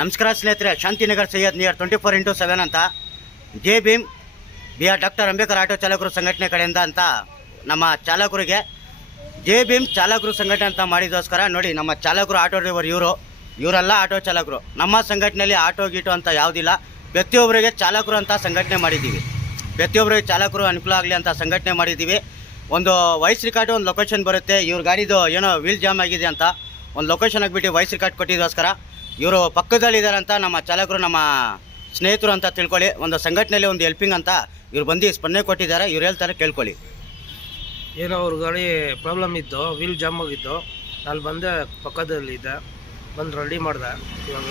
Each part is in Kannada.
ನಮಸ್ಕಾರ ಸ್ನೇಹಿತರೆ, ಶಾಂತಿನಗರ್ ಸೈಯದ್ ನಿಯರ್ 24x7 ಅಂತ Jai Bhim BR doctor Ambedkar auto ಚಾಲಕರು ಸಂಘಟನೆ ಕಡೆಯಿಂದ ಅಂತ ನಮ್ಮ ಚಾಲಕರಿಗೆ ಜೆ ಭೀಮ್ ಚಾಲಕರು ಸಂಘಟನೆ ಅಂತ ಮಾಡಿದೋಸ್ಕರ ನೋಡಿ. ನಮ್ಮ ಚಾಲಕರು ಆಟೋ ಡ್ರೈವರ್ ಇವರೆಲ್ಲ ಆಟೋ ಚಾಲಕರು. ನಮ್ಮ ಸಂಘಟನೆಯಲ್ಲಿ ಆಟೋ ಗೀಟೋ ಅಂತ ಯಾವುದಿಲ್ಲ, ಪ್ರತಿಯೊಬ್ಬರಿಗೆ ಚಾಲಕರು ಅಂತ ಸಂಘಟನೆ ಮಾಡಿದ್ದೀವಿ. ಪ್ರತಿಯೊಬ್ಬರಿಗೆ ಚಾಲಕರು ಅನುಕೂಲ ಆಗಲಿ ಅಂತ ಸಂಘಟನೆ ಮಾಡಿದ್ದೀವಿ. ಒಂದು ವಾಯ್ಸ್ ರೆಕಾರ್ಡು, ಒಂದು ಲೊಕೇಶನ್ ಬರುತ್ತೆ. ಇವ್ರ ಗಾಡಿದು ಏನೋ ವೀಲ್ ಜಾಮ್ ಆಗಿದೆ ಅಂತ ಒಂದು ಲೊಕೇಶನ್ ಆಗಿಬಿಟ್ಟು ವಾಯ್ಸ್ ರೆಕಾರ್ಡ್ ಕೊಟ್ಟಿದ್ದೋಸ್ಕರ ಇವರು ಪಕ್ಕದಲ್ಲಿದ್ದಾರೆ ಅಂತ ನಮ್ಮ ಚಾಲಕರು ನಮ್ಮ ಸ್ನೇಹಿತರು ಅಂತ ತಿಳ್ಕೊಳ್ಳಿ. ಒಂದು ಸಂಘಟನೆಯಲ್ಲಿ ಒಂದು ಹೆಲ್ಪಿಂಗ್ ಅಂತ ಇವ್ರು ಬಂದು ಸ್ಪಂದನೆ ಕೊಟ್ಟಿದ್ದಾರೆ. ಇವ್ರು ಹೇಳ್ತಾರೆ, ಕೇಳ್ಕೊಳ್ಳಿ. ಏನೋ ಅವ್ರ ಗಾಡಿ ಪ್ರಾಬ್ಲಮ್ ಇತ್ತು, ವೀಲ್ ಜಾಮ್ ಆಗಿತ್ತು. ಅಲ್ಲಿ ಬಂದೆ, ಪಕ್ಕದಲ್ಲಿದ್ದೆ, ಬಂದು ರೆಡಿ ಮಾಡಿದೆ. ಇವಾಗ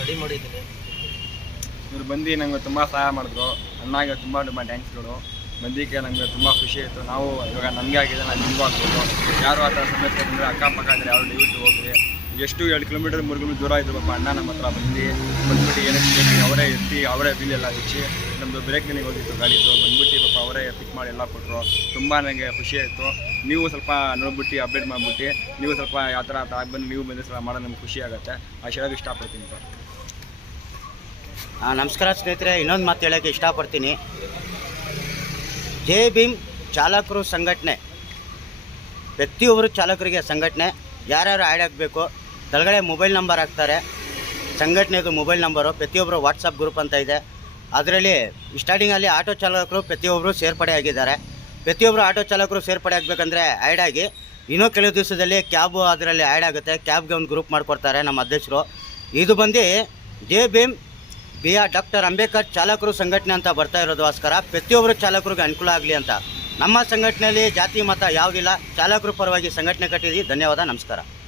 ರೆಡಿ ಮಾಡಿದ್ದೀನಿ. ಇವ್ರು ಬಂದು ನಮಗೆ ತುಂಬ ಸಹಾಯ ಮಾಡಿದ್ರು. ಅಣ್ಣಗೆ ತುಂಬ ಥ್ಯಾಂಕ್ಸ್ಗಳು. ಬಂದಿಕ್ಕೆ ನಮಗೆ ತುಂಬ ಖುಷಿ ಆಯಿತು. ನಾವು ಇವಾಗ ನನಗೆ ಆಗಿದೆ, ನಾನು ನಿಮಗೂ ಆಗ್ಬೋದು. ಯಾರು ಆ ಥರ ಸಮಸ್ಯೆ ಬಂದರೆ ಅಕ್ಕಪಕ್ಕ ಇದ್ದರೆ ಯಾರು ದಯವಿಟ್ಟು ಹೋಗ್ರಿ. ಎಷ್ಟು 2 ಕಿಲೋಮೀಟರ್ 3 ಕಿಲೋಮೀಟರ್ ದೂರ ಇದ್ರು ಪಾಪ ಅಣ್ಣ ನಮ್ಮ ಹತ್ರ ಬಂದ್ಬಿಟ್ಟು ಏನಕ್ಕೆ ಅವರೇ ಎತ್ತಿ, ಅವರೇ ವೀಲ್ ಎಲ್ಲ ಹೆಚ್ಚಿ, ನಮ್ಮದು ಬ್ರೇಕ್ ನನಗೆ ಹೋಗಿತ್ತು ಗಾಡಿದು, ಬಂದ್ಬಿಟ್ಟು ಪಾಪ ಅವರೇ ಪಿಕ್ ಮಾಡಿ ಎಲ್ಲ ಕೊಟ್ಟರು. ತುಂಬ ನನಗೆ ಖುಷಿ ಆಯಿತು. ನೀವು ಸ್ವಲ್ಪ ನೋಡ್ಬಿಟ್ಟು ಅಪ್ಡೇಟ್ ಮಾಡಿಬಿಟ್ಟು ನೀವು ಸ್ವಲ್ಪ ಯಾವ ಥರ ಬಂದು ನೀವು ಬಂದು ಸ್ವಲ್ಪ ಮಾಡೋದು ನಮ್ಗೆ ಖುಷಿ ಆಗುತ್ತೆ. ಅಷ್ಟು ಹೇಳೋಕ್ಕೆ ಇಷ್ಟಪಡ್ತೀನಿ ಸರ್. ನಮಸ್ಕಾರ ಸ್ನೇಹಿತರೆ, ಇನ್ನೊಂದು ಮಾತು ಹೇಳೋಕ್ಕೆ ಇಷ್ಟಪಡ್ತೀನಿ. ಜೆ ಭೀಮ್ ಚಾಲಕರು ಸಂಘಟನೆ, ಪ್ರತಿಯೊಬ್ಬರು ಚಾಲಕರಿಗೆ ಸಂಘಟನೆ. ಯಾರ್ಯಾರು ಆ್ಯಡ್ ಆಗಬೇಕು, ಕೆಳಗಡೆ ಮೊಬೈಲ್ ನಂಬರ್ ಹಾಕ್ತಾರೆ. ಸಂಘಟನೆದು ಮೊಬೈಲ್ ನಂಬರು, ಪ್ರತಿಯೊಬ್ಬರು ವಾಟ್ಸಪ್ ಗ್ರೂಪ್ ಅಂತ ಇದೆ. ಅದರಲ್ಲಿ ಸ್ಟಾರ್ಟಿಂಗಲ್ಲಿ ಆಟೋ ಚಾಲಕರು ಪ್ರತಿಯೊಬ್ಬರು ಸೇರ್ಪಡೆ ಆಗಿದ್ದಾರೆ. ಪ್ರತಿಯೊಬ್ಬರು ಆಟೋ ಚಾಲಕರು ಸೇರ್ಪಡೆ ಆಗಬೇಕಂದ್ರೆ ಆ್ಯಡ್ ಆಗಿ, ಇನ್ನೂ ಕೆಲವು ದಿವಸದಲ್ಲಿ ಕ್ಯಾಬು ಅದರಲ್ಲಿ ಆ್ಯಡ್ ಆಗುತ್ತೆ. ಕ್ಯಾಬ್ಗೆ ಒಂದು ಗ್ರೂಪ್ ಮಾಡಿಕೊಡ್ತಾರೆ ನಮ್ಮ ಅಧ್ಯಕ್ಷರು. ಇದು ಬಂದು ಜೆ ಭೀಮ್ BR ಡಾಕ್ಟರ್ ಅಂಬೇಡ್ಕರ್ ಚಾಲಕರು ಸಂಘಟನೆ ಅಂತ ಬರ್ತಾ ಇರೋದಕ್ಕೋಸ್ಕರ ಪ್ರತಿಯೊಬ್ಬರು ಚಾಲಕರಿಗೆ ಅನುಕೂಲ ಆಗಲಿ ಅಂತ. ನಮ್ಮ ಸಂಘಟನೆಯಲ್ಲಿ ಜಾತಿ ಮತ ಯಾವುದಿಲ್ಲ, ಚಾಲಕರು ಪರವಾಗಿ ಸಂಘಟನೆ ಕಟ್ಟಿದ್ದೀವಿ. ಧನ್ಯವಾದ, ನಮಸ್ಕಾರ.